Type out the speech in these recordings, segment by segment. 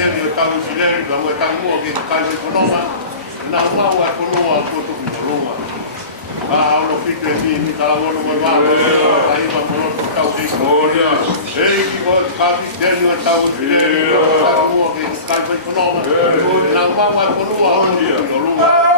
kapiteni o tau sileri ka mo tang mo ke kai ko noma na mau a ko no a ko to ko roma a lo fite ni kala wono mo va ai ma mo to tau de moja ei ki ko kapiteni o tau sileri ka mo ke kai ko noma na mau a ko no a ko to roma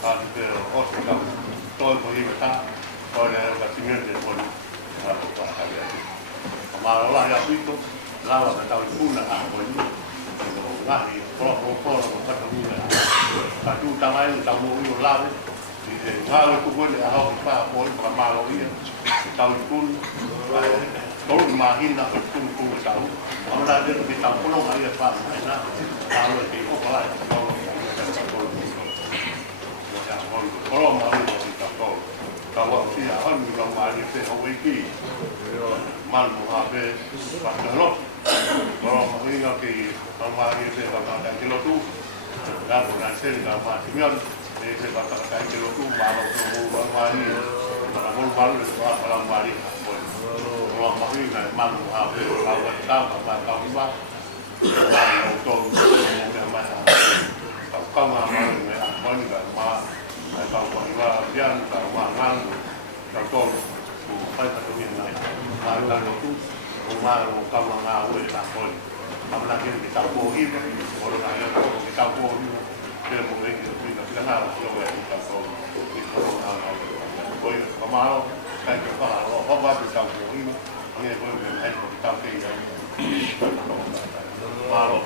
ke Oscar tôi có đi ta coi là cả sinh viên để quân là một quả cái gì mà nó là ya biết lao vào tàu phun là hàng với nó thì có một cái thằng như là cả chú tao ấy tao mua nhiều lao đấy thì lao cũng có để học và mỗi cái mà nó đi tàu phun có mà hin là phun tàu mà ra đến cái tàu cũng không hay là phải na tàu là cái không phải kalau mau kita kalau siapa yang mau itu awiki mal muhabe pasalo kalau mau ingat ke mau itu kalau kilo tu dah bukan sel dah macam itu kalau kilo tu malu mau mari kalau malu kalau mari kalau mau ingat mal muhabe kalau tahu kalau bah kalau tu mau macam kau ngambil mau juga mah kalau kalau dia kalau mangan kalau phải thực hiện này mà là nó cũng mà kalau ngawur tak pun apalagi kita bohim orang lain kita bohim dia boleh kita kenal kalau kita kalau boleh kalau kayak kalau apa kita bohim ini boleh kita kita malu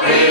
Amen.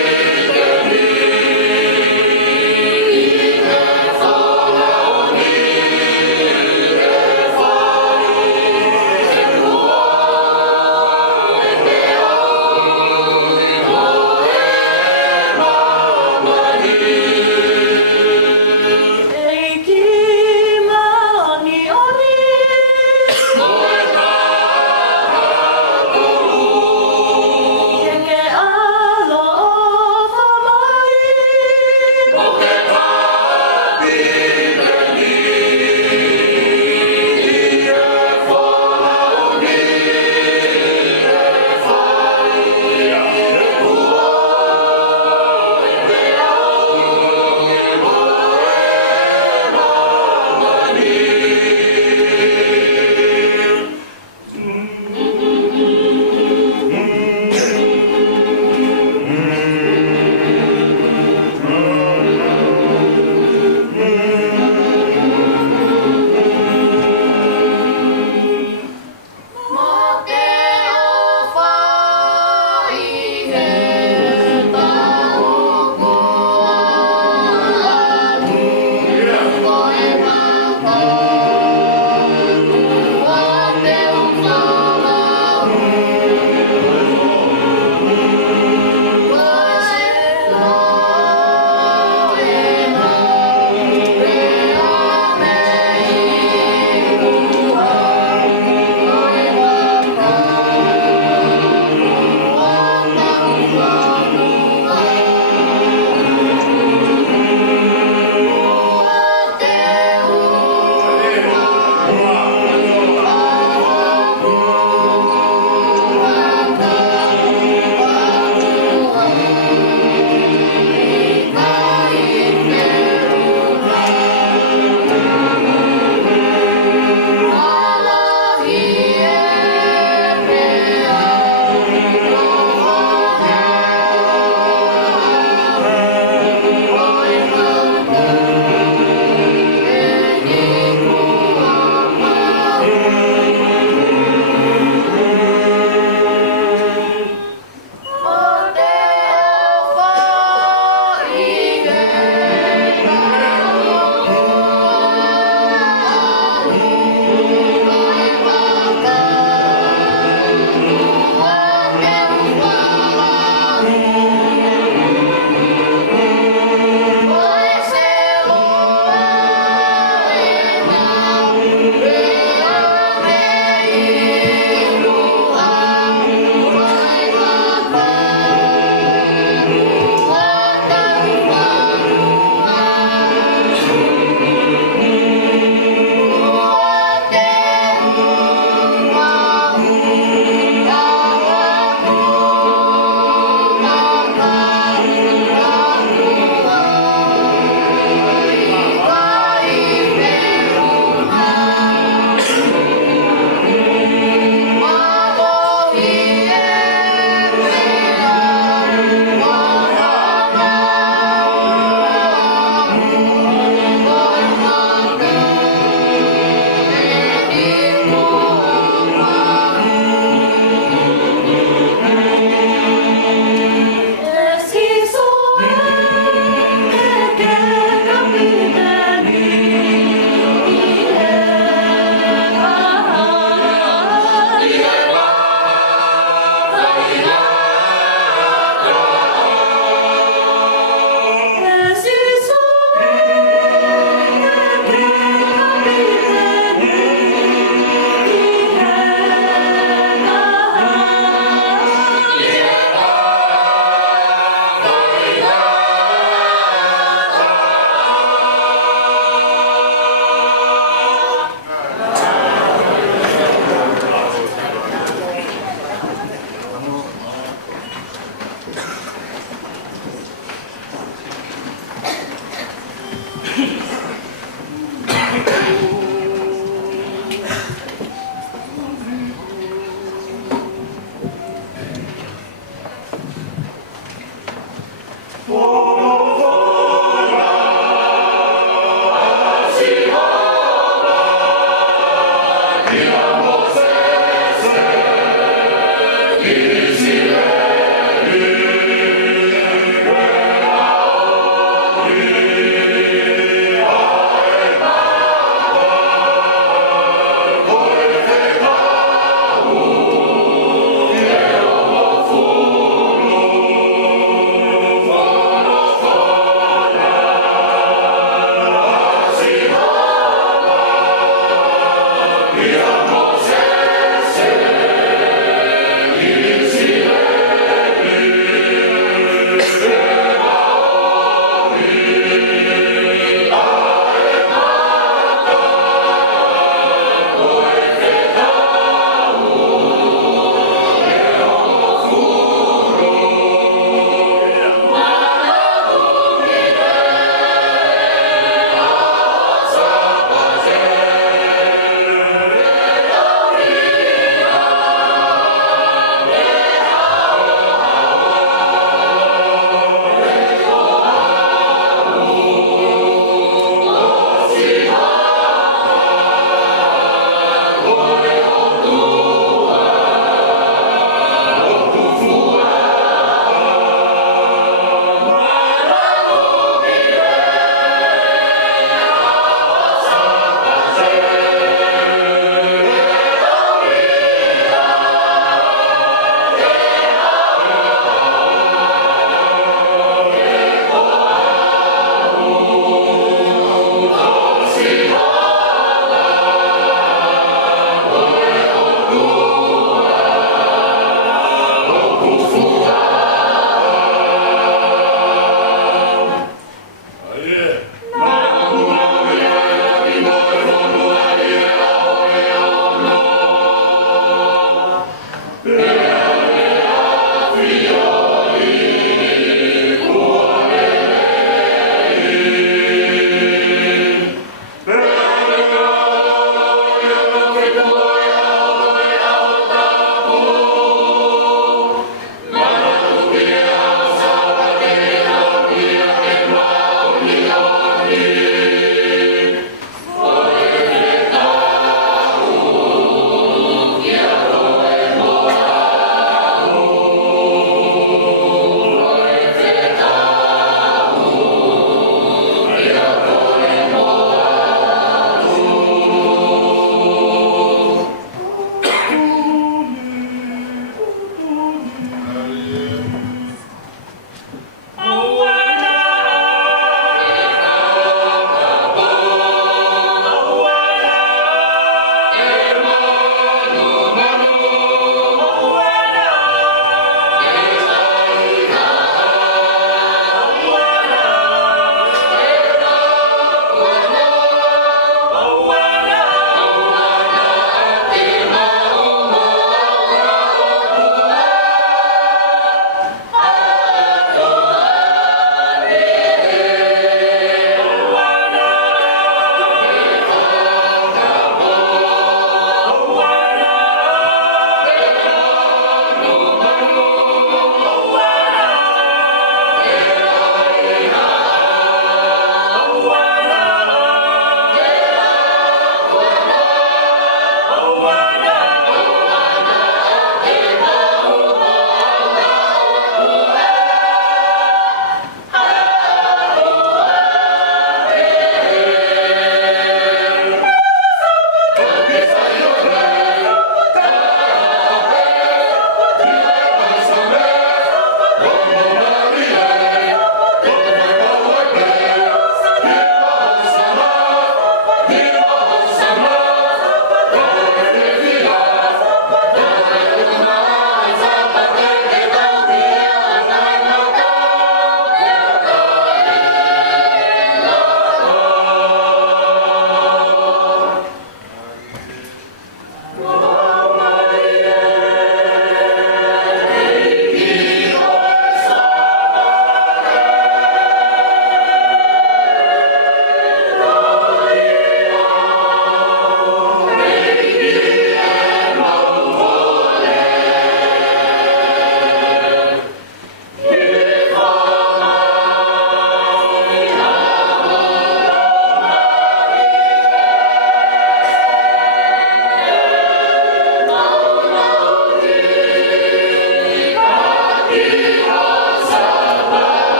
Oh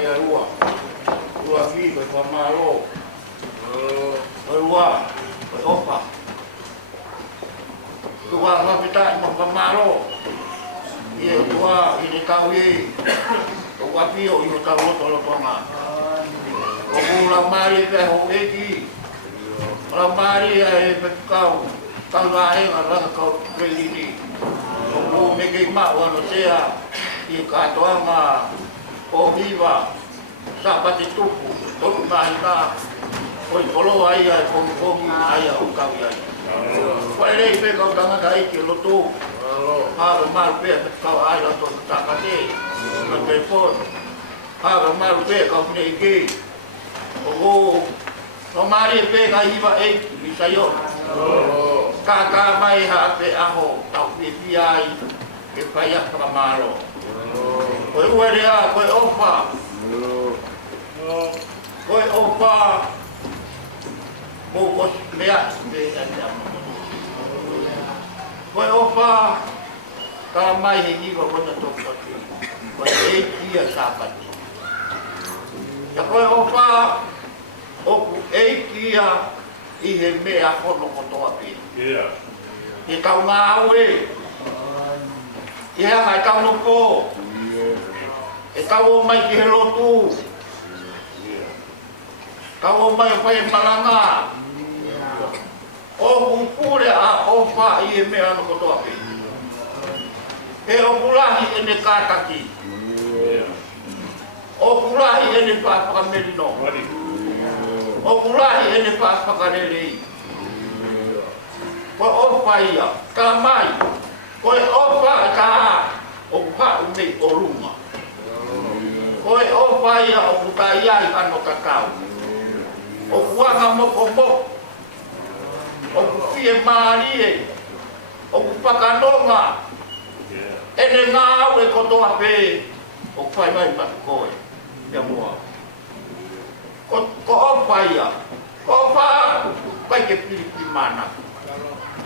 pai a rua. Rua ki ko pamalo. Rua, ko opa. Rua ma pita mo pamalo. Ia rua ini kawi. Ko apio io talo tolo tonga. Ko la mari pe ho eki. La mari e pe kau. Kau lae ala kau pelini. Ko me ke ma wa no sea. I katoanga o viva sapati tupu tolu mai na oi kolo ai ai ko ai o ka ai ko le pe ko tanga dai ke lo tu ha mal pe ka ai la to ta ka te na telefon ha mal pe ka ne ke o no mari pe ka iba e bisa yo ka mai ha pe aho tau pi ai ke paya ka malo koe ue rea, koe opa. Koe opa. Mokos mea, koe opa. Kala mai he iwa wana tokati. Koe e kia sapati. Ja koe opa. Oku e kia i he mea hono kotoa pi. He kau ngā aue. Ia hai kau no ko. E kau mai ki he lotu. Kau mai pai malanga. O kupure a ofa i e mea no kotoa pe. E o kulahi e ne kātaki. O kulahi e ne pāpaka merino. O kulahi e ne pāpaka rerei. Ko ofa ia, ka mai. Koe opa ka o pa umi o runga. Koe opa ia o puta iai ano kakao. O kuanga moko moko. O kupie maarie. O kupakanonga. Ene ngā au e kotoa pe. O kupai mai pa koe. Ia mua. Ko opa ia. Ko opa kai ke pilipi mana.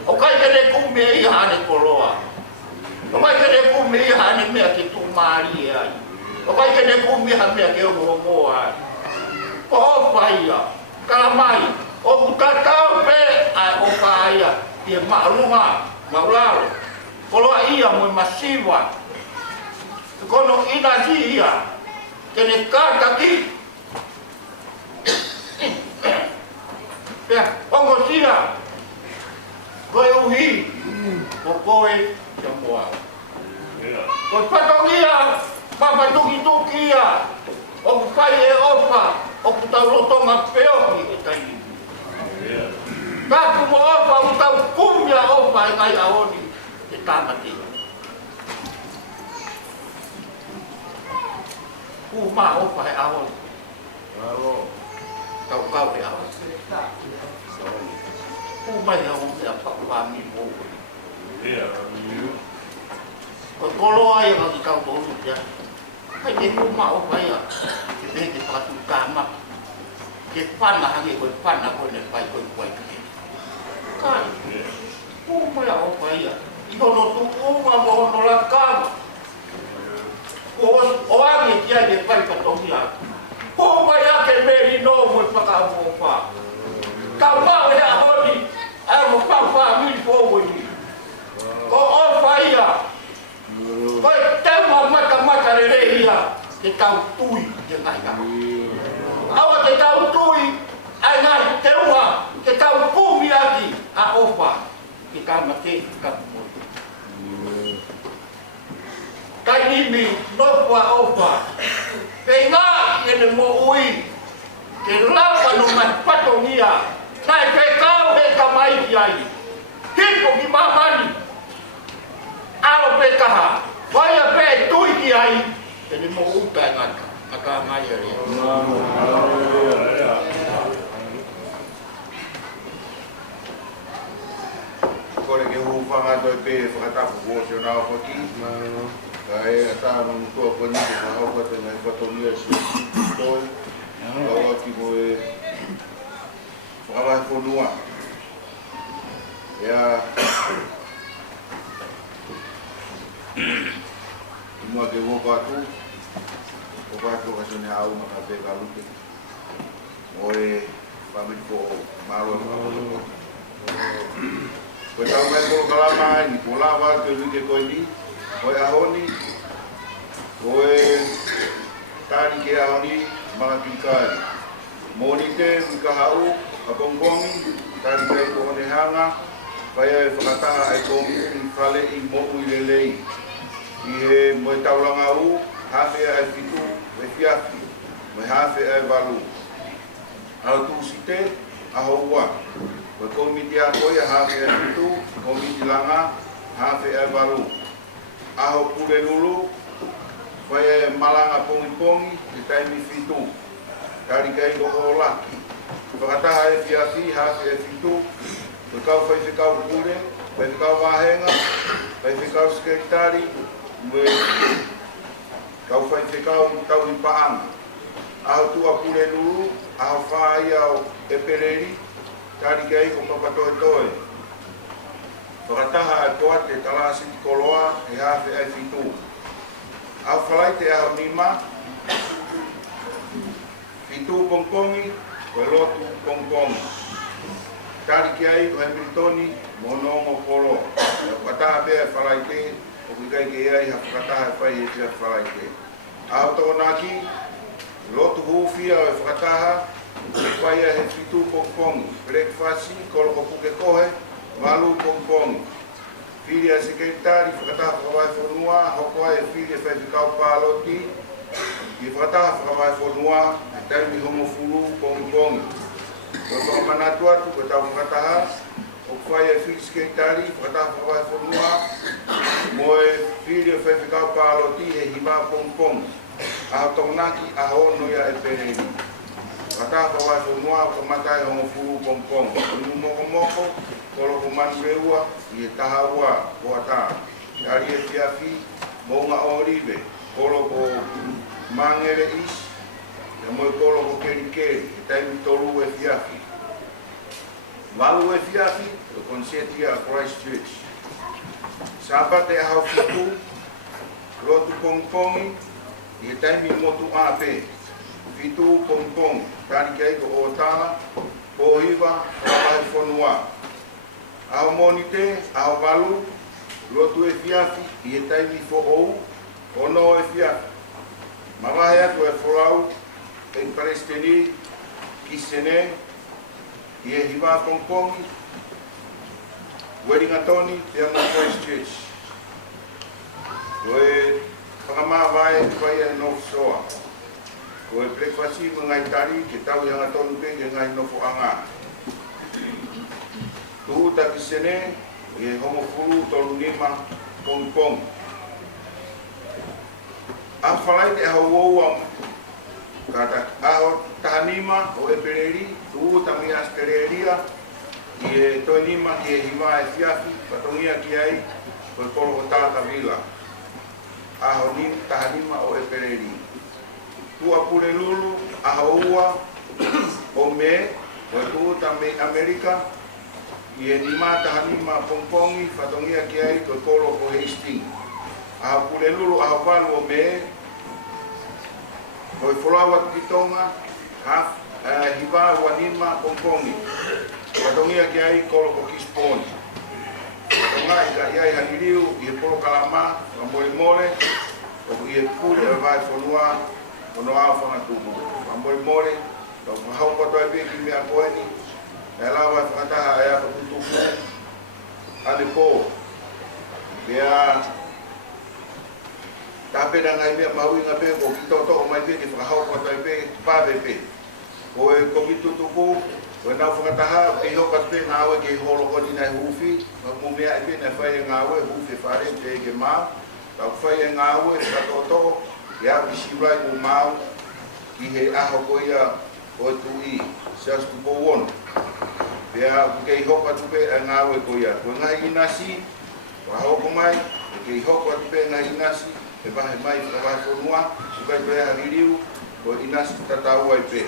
O kai kere kume i hane koloa. O kai kere kume i hane mea ke tu maari ai. O kai kere kume i hane mea ke ongo ai. Ko opa ia, kalamai, o kutatau pe ai opa ia. Ia maalunga, maularo. Koloa ia mui masiwa. Kono ina si ia. Kene kata ki. Pea, ongo sia. Koe uhi, o koe te moa. Koe patongia, papatungi-tungia, o kupai e ofa, o kutaurotonga peoki e taini. Kapu mo ofa, o tau kumia ofa e ngai aoni, e tāmati. Kuma ofa e aoni. Tau kau e aoni. Kumai au te apapami mo. Ko kolo ai ka ki kau tonu ya. Kai te kuma o mai a. Ke te ke patu kama. Ke pana hange ko pana ko ne pai ko ki. Kai. Kuma ya o mai a. Iko no tu kuma mo no la kama. O ange kia de pai ka tongia. Kuma ya ke meri no mo paka mo pa. Kau mau ya honi. Ai mo pa mi po ni. Ko ofa ia. Ko te mata re ia. Ke tau tui de ngai ga. Awa ke tau tui ai ngai te ua ke tau pumi aki a ofa. Ke ka mate ka mo. Kai imi no pa ofa. Pe nga ene mo ui. Ke lava no man patongia. Nai pe kau he ka mai ai. Tipo ki mamani. Alo pe kaha. Vai a pe tui ki ai. Tene mo uta ngata. Aka mai ari. Kore ke hufanga doi pe whakatapu wosio nao whaki. Kai ata mtua koni ke nao kate ngai whatonia si toi. Kaua ki mo e whakawai whonua. Ia mua ke woko atu. O pato kasone au makabe kalute. Oe pamit ko malo ko. Ko tau mai ko kalama ni pola wa ke wike ko ni. Oe ahoni. Oe tani ke ahoni mga kikari. Monite wikahau abonggongi tani kai ko ne hanga. Kaya whakataha ai kongi i whale i moku i lelei. I he moe tauranga u, hawhe ai whitu, me whiafi, me hawhe ai walu. Au tūsite, aho ua. Koe komiti a koia hawhe ai whitu, komiti langa, hawhe ai walu. Aho pure lulu, kaya malanga pongi pongi, i taimi whitu. Kari kai koko laki. Whakataha ai whiafi, hawhe ai whitu, kau fai kau pure, fai kau wahenga, fai kau sekretari, kau fai kau ipaanga. Aho tua pure lulu, aho whai au epereri, tari kai ko papatoe toe. Whakataha ai poate talasi ki koloa, e hawhe ai whitu. Aho whalai te aho nima, whitu pongpongi, koe lotu pongpongi. Tari ki ai ko Hamiltoni monongo polo. Whakataha bea whalai te, o kikai ke ai whakataha whai e tia whalai te. Aho tōnaki, lotu huwhia o e whakataha, whai e he whitu pongpongi. Breakfast, koloko puke kohe, walu pongpongi. Whiri a sekretari, whakataha whawai whanua, hoko ai e whiri e whai whikau pāloti. I whakataha whawai whanua, e taimi homo furu pongpongi. Ko manatu atu ko tau whakataha, o whai e whiri sekretari, whakataha whawai whanua, mo e whiri o whai whikau pāloti he hima pongpong. Aho tongnaki aho noia e pereri. Whakataha whawai whanua, o matai hongo furu pongpong. O imu moko moko, kolo ko manu reua, i e taha ua, ko ata. Ari e whiafi, mounga orive, kolo ko mangere is, e moe kolo ko keri keri, e taimi toru e whiafi. Walu e whiafi, e konsetia a Christchurch. Sabate ahau whitu, lotu pongpongi, i e taimi motu ape. Whitu pongpongi, tari kai ko otala, pohiva, rawahi whanua. Aho monite, aho walu, lotu e whiafi, i e taimi fo'ou, ono e whiafi. Mawahe atu e wholau, en Palestini, Kisene, i e hiwa pongpongi, Wellingtoni, te amo Christchurch. Ko e whakamaa vai whai e North Shore. Ko e breakfasti mo ngai tari, ke tau i angatonu pe, ke ngai nofo anga. Tuhuta Kisene, i e homo furu tolu lima pongpong. A whalai te aho wouam, kata aho tahanima o e pereri, tu tami aspereria, i e toinima ki e hiwa e whiafi, patongia ki ai, o e polo o tata vila. Aho nim tahanima o e pereri. Tu apure lulu, aho ua, o me, o e tu tami Amerika, i e nima tahanima pongpongi, patongia ki ai, o e polo o Hastings. Aho pure lulu, aho walu o me, o e wholawa kitonga, hiwa wanima pongpongi. Patongia ki ai kolo ko Kisponi. Patonga i ka iai haniriu i e polo kalama, a mole mole, o i e pule e vai whanua, o no au whangatumu. A mole mole, o hau pato e peki mea koeni, e lawa e whakataha e ako tutuku, ane po. Pea, tapena ngai mea maui ngā pe, ko ki toto o mai pe, ki whakahau pato e pe, pāwe pe. Ko e koki tutuku, o e nau whakataha, e hoka pe ngā awe ke holo koni nai hufi, mo mea e pe nai whai e ngā awe, hufi whare te e ke mau, tau whai e ngā awe, whakatoto, e au ki siurai o mau, ki he aho koia o e tui, seas tu powono. Pea, ke hoka tupe e ngā awe koia, ko ngai inasi, wa hoko mai, ke hoka tupe ngai inasi, e wahe mai, e wahe whanua, sukai pe haririu, ko inasi tatau ai pe.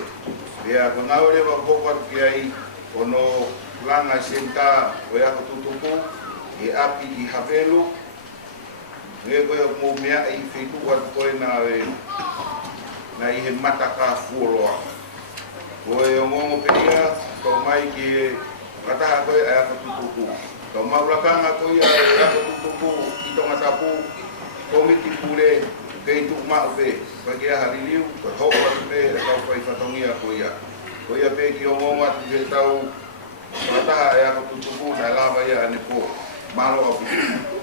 Pea, ko ngā ore wa hoko atu ki ai, ono langa senta o e ako tutupu, e api i Havelu, Nge koe mo mea I whitu atu koe na I he mata ka fuoroa. Koe o ngongo peria, tau mai ki kataha koe ai ako tutuku. Tau maulakanga koe ai ako tutuku I tonga tapu, komiti pule, kei tuk mau pe. Koe kia hariliu, koe hoko atu pe, e tau pai whatongia koe ia. Koe ia pe ki o ngongo atu ke tau, kataha ai ako tutuku, na lava ia ane po. Malo au pitu.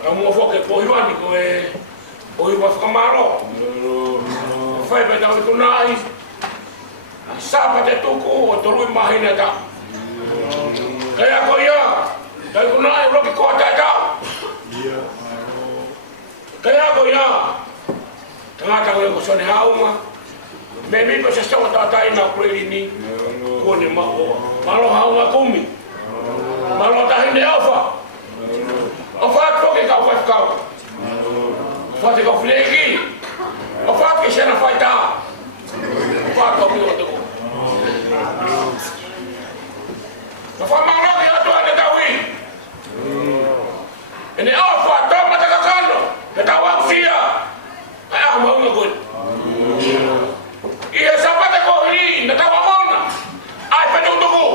Kamu foke po hiwani ko o hiwa whakamaro. Whai pai tau iku nai. Sapa te tuku o torui mahina ta. Kaya ko ia, tau iku nai roki ko atai ta. Kaya ko ia, tangata ko ko sone haunga. Me mi pa sa sawa tatai na kweli ni. Ko ni malo haunga kumi. Malo tahine alfa. Alfa ko ke kau fai kau. Fate ko fleki. Alfa ke sena fai ta. Alfa ko mi o tuku. Alfa malo ke atu ane tawi. Ini alfa toma ta kakano. Ke tawa fia. Ai ah mau ngakut. Ia sampai te ko ini na tawa mona. Ai penung tuku.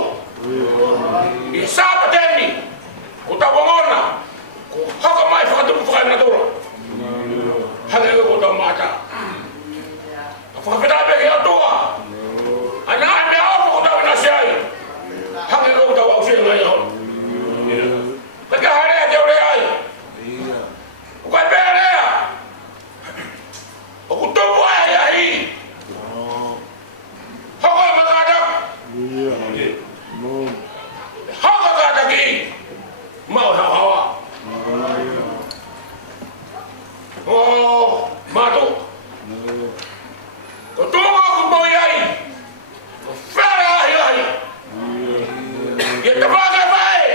Ia sampai teni. Ku tawa mona. Haka mai whakatupu whakai tura. Haka eo ko tau mata. Whakapeta peke atua. Ana ai mea opa ko tau ina siai. Haka eo ko tau au siai ngai hon. Peke harea te ure ai. Ukai pea rea. Oku tupu ai ahi. Haka e makata. Haka kata ki. Mau hawa. Oh, matu. Kau tunggu aku mau yai. Fera yai. Dia terbagai baik.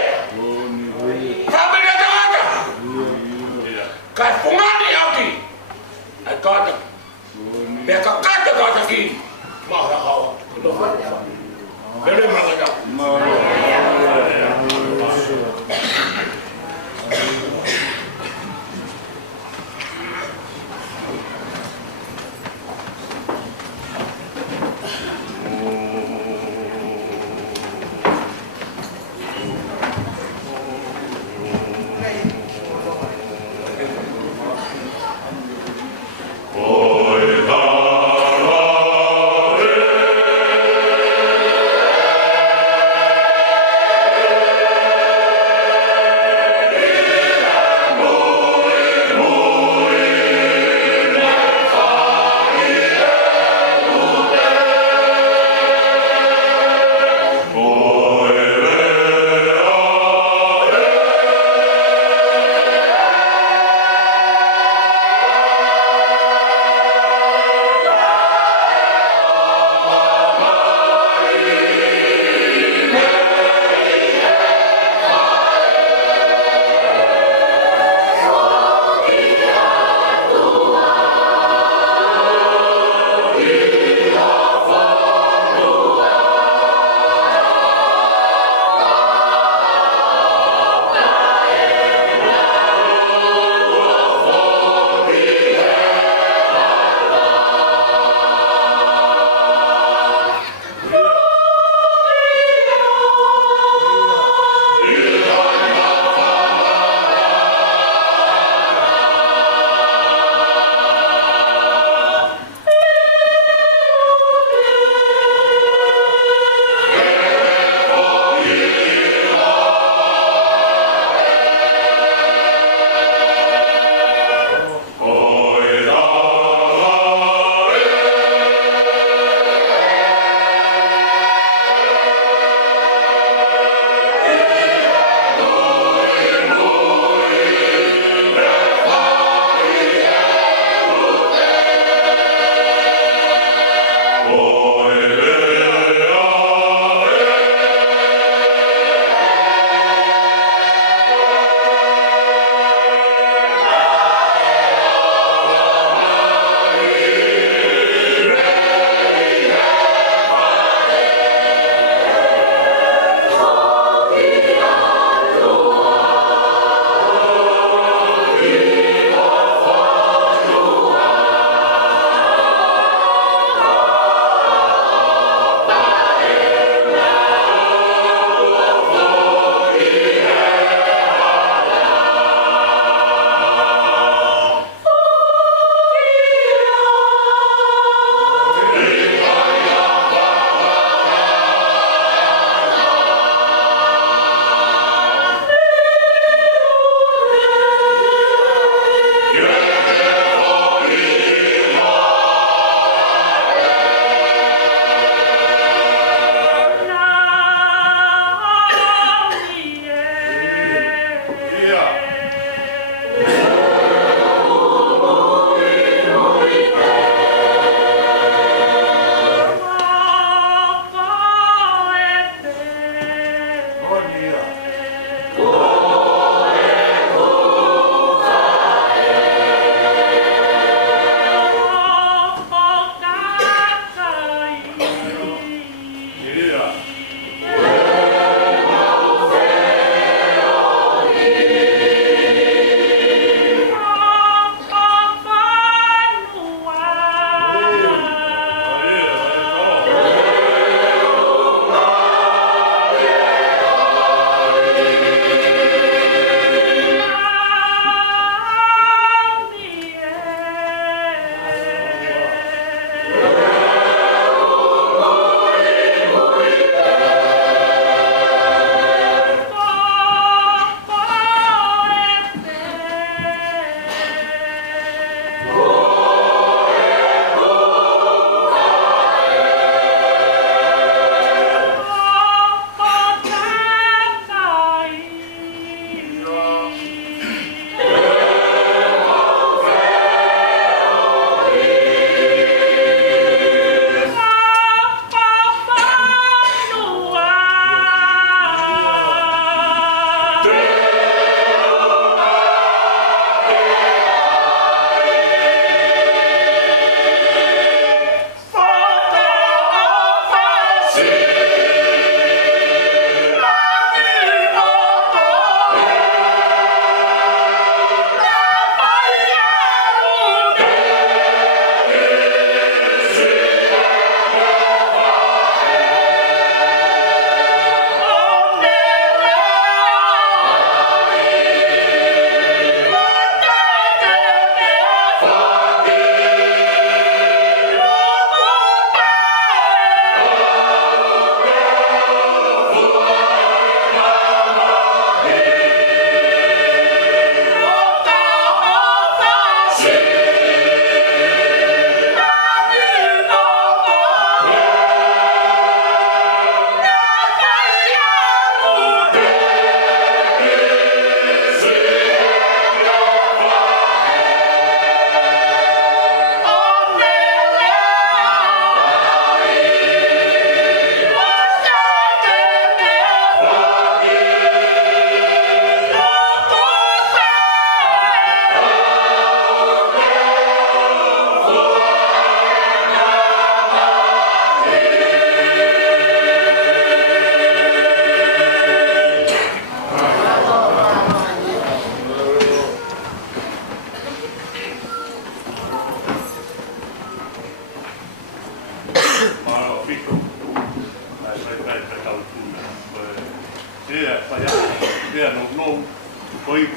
Family ada ada. Kai pungani aki. Ai kata. Beka kata ki. Mahra hawa. Kulo fa. Bele mangada. Oi,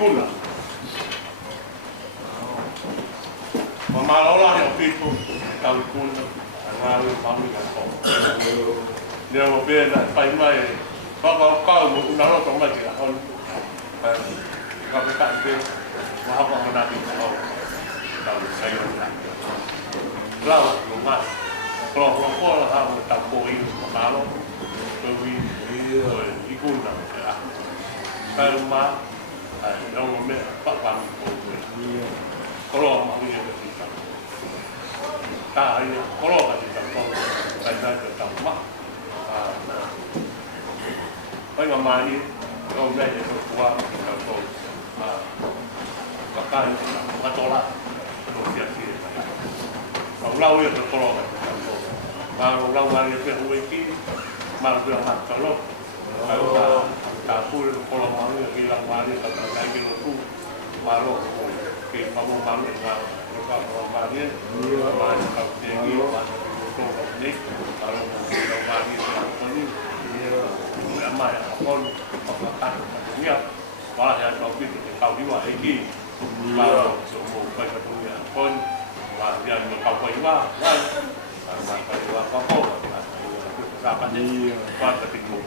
ikuna. Mamalola yang pitu kau ikuna, ngawi mami kan kau. Dia mau bela, pai mai, kau mau unalo kau mai dia on. Kau berkat dia, mahal kau menabi kau. Kau saya nak. Lau rumah, kalau kau lah kamu tak boleh mamalo, beri ikuna. Kalau rumah, orang rumah pak kami kau. Kalau mau dia berita, tak ini kalau ada contoh, saya ada mak, kalau mari, kalau dia itu kuat, contoh, bahkan matolak, manusia sih. Kalau lau itu kalau contoh, kalau lau mari itu huweki, malu dia mat kalau tak pun kalau mau dia bilang mari kalau saya bilang tu, malu. Kamu bangun lupa bangun, bangun kau tinggi, bangun kau nik, kalau kau bangun kau ni, lama ya, kau kan dunia, malah yang kau itu kau juga lagi, kalau semua kau dunia, kau yang kau juga, kan, kau juga kau, siapa ni, kau ketinggu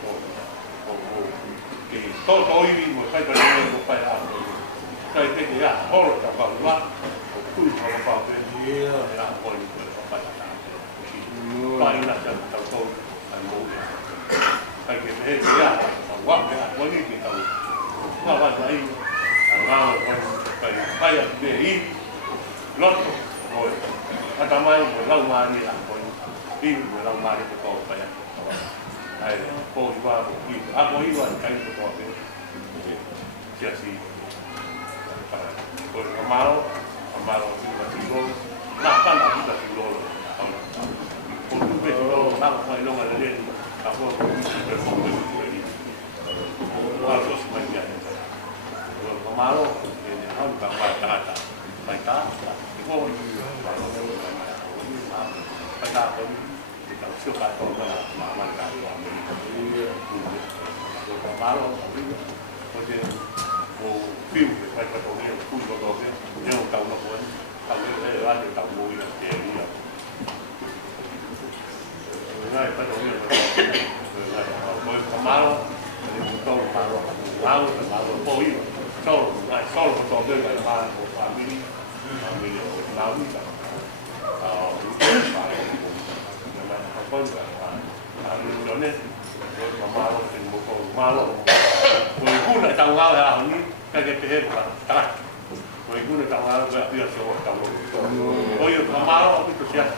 kau, kau ini kau berdua kau payah. Saya fikir ya, kalau tak bawa, tu kalau bawa dia, ya boleh berapa tak. Paling nak jangan tahu anu. Saya fikir ya, bawa dia, boleh kita. Bawa saya, orang orang kaya beri, lot, boleh. Ada mai belau mari lah, boleh. Ini belau mari betul kaya. Kau juga, aku juga kaya betul. Jadi Amaro itu siglo, nakkan aku dah siglo. Untuk betul, nak main long ada ni, aku berfokus lagi. Harus banyak. Amaro ini aku tak baca, baca. Itu baca pun kita suka tahu mana mana kan. Amaro itu phim phải có tổ nghiệp phun có tổ nghiệp nhưng tàu nó muốn tàu cái ra thì tàu mùi là chế đi rồi ngay phải tổ nghiệp rồi mới có máu thì chúng tôi máu bôi sau có tổ nghiệp là ba một vài mili máu như vậy phải không có cho nên rồi có máu thì một con máu người pun nak tahu hal yang ini kaget pehe bukan tak. Người pun nak tahu hal yang biasa orang tahu. Oh iya, malu itu siapa?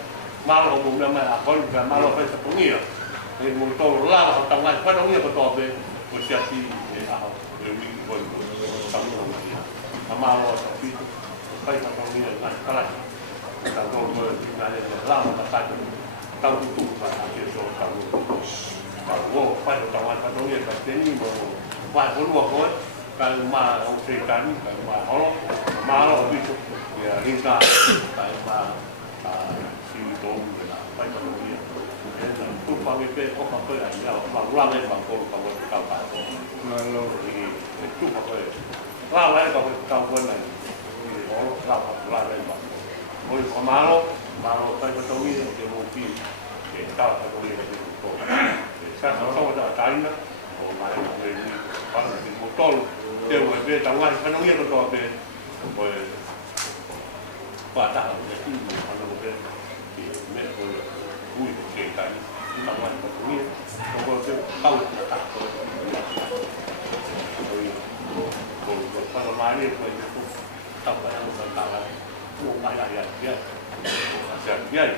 Malu umumnya mah akon bukan malu apa sepengi ya. Ini motor lah atau tangan pada umumnya betul be. Bersiasi ahok lebih boleh tahu dia. Malu tapi baik atau umumnya nak kalah. Tahu bertinggal lah tak tahu itu pada biasa tahu. Tahu pada tangan pada umumnya tapi ini vài bốn luộc thôi, cái mà ông thầy cán, cái mà nó bị chụp thì liên ca, cái mà siêu tố người là phải có đồng ý, nên là tôi放cái có phải cái ảnh nào bằng loa lên bằng cồn bằng cao phải không? Thì chụp vào cái loa lên bằng cao hơn này, thì nó loa lên bằng, rồi có má nó phải có đồng ý để một phi để cao phải đồng ý để một cồn, để sao nó không có trái nữa. Mai người có một con đều phải về trong ngày phải nông nghiệp nó về rồi quả tạo cái gì mà nó về thì mẹ tôi vui kể cái trong ngày có nông nghiệp không có cái tàu tạo rồi còn nó mai đi rồi tàu phải làm tạo lại mua mai lại vậy sẽ vậy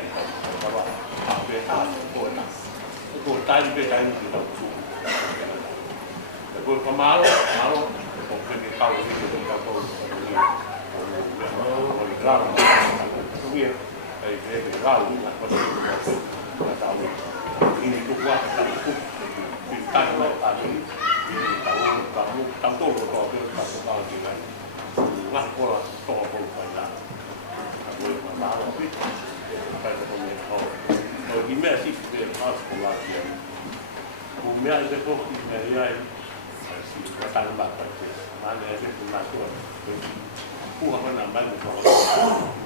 các bạn tạo về tạo của tay về tay thì nó Gue malu, mungkin tahu ini kita tahu ini, orang mungkin dari lalu lah pada tahu ini tu buat tahu kita tadi tahu tahu tahu tahu kita nggak pola tahu pada gue malu tapi pada kalau gimana sih dia harus pola dia, gimana itu kok dia tangan bapak mana ada pun masuk. Puang mana baik